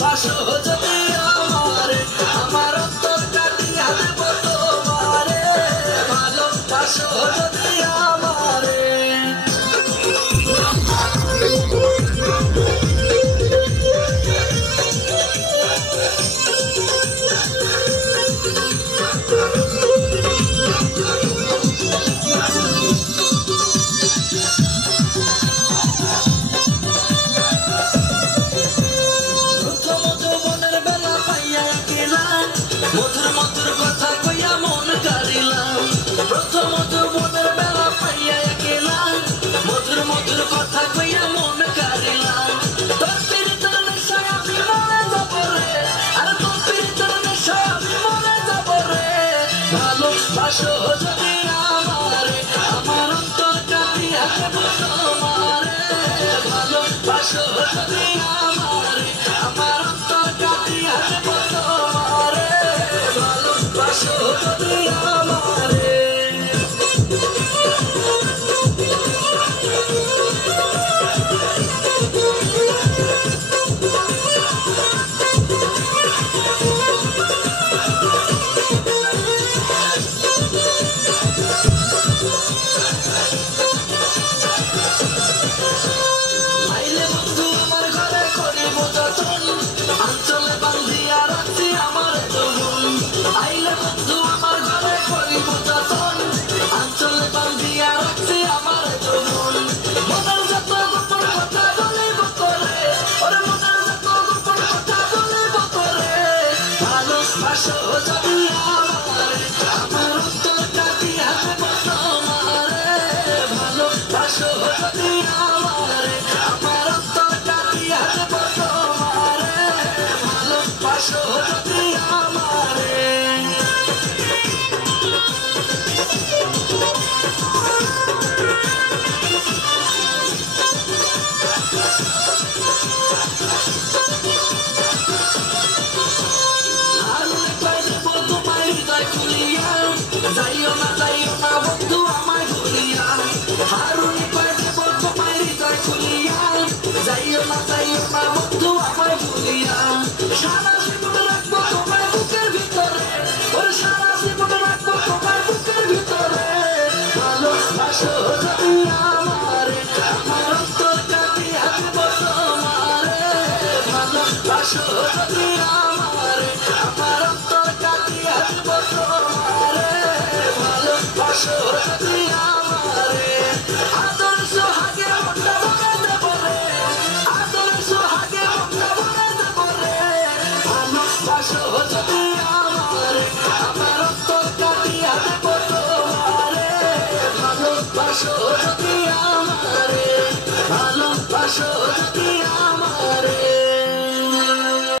ভালোবাসো যদি আমারে আমার অন্তর কাটিয়া দেব তোমারে ভালোবাসো যদি আমারে মধুর মধুর কথা কইয়া মন কারিলাম প্রথম যৌবনের বেলা পাইয়া গেলাম মধুর মধুর কথা কইয়া মন কারিলাম তোর পিরিতের নেশায় আমি মরে যাব রে আর তোর পিরিতের নেশায় আমি মরে যাব রে ভালোবাসো যদি আমারে আমার অন্তর কাটিয়া দেব তোমারে ভালোবাসো যদি আমারে আমার অন্তর কাটিয়া দেব তোমারে ভালোবাসো যদি আমারে আইলে বন্ধু আমার ঘরে করিব যতন আঞ্চলে বান্ধিয়া রাখছি আমার যৌবন আইলে বন্ধু আমার ঘরে করিব যতন আঞ্চলে বান্ধিয়া রাখছি আমার যৌবন মনের যত গোপন কথা বলিব করে ওরে মনের যত গোপন কথা বলিব করে ভালোবাসো যদি আমারে আমার অন্তর কাটিয়া দেব তোমারে ভালোবাসো যদি আমারে আমার অন্তর কাটিয়া দেব তোমারে ভালোবাসো যদি আমারে হারুনে কই দেব তোমায় হৃদয় খুলিয়া যাইও না বন্ধু আমায় ভুলিয়া হারুনে কই দেব তোমায় হৃদয় খুলিয়া যাইও না বন্ধু আমায় ভুলিয়া সারা জীবন রাখবো তোমায় বুকের ভিতরে ওরে সারা জীবন রাখবো তোমায় বুকের ভিতরে ভালোবাসো যদি আমারে আমার অন্তর কাটিয়া দেব তোমারে ভালোবাসো যদি আমারে আমার অন্তর কাটিয়া দেব তোমারে ভালোবাসো যদি আমারে আদর সোহাগে মনটা ভরে দেব রে আদর সোহাগে মনটা ভরে দেব রে ভালোবাসো যদি আমারে আমার অন্তর কাটিয়া দেব তোমারে ভালোবাসো যদি আমারে ভালোবাসো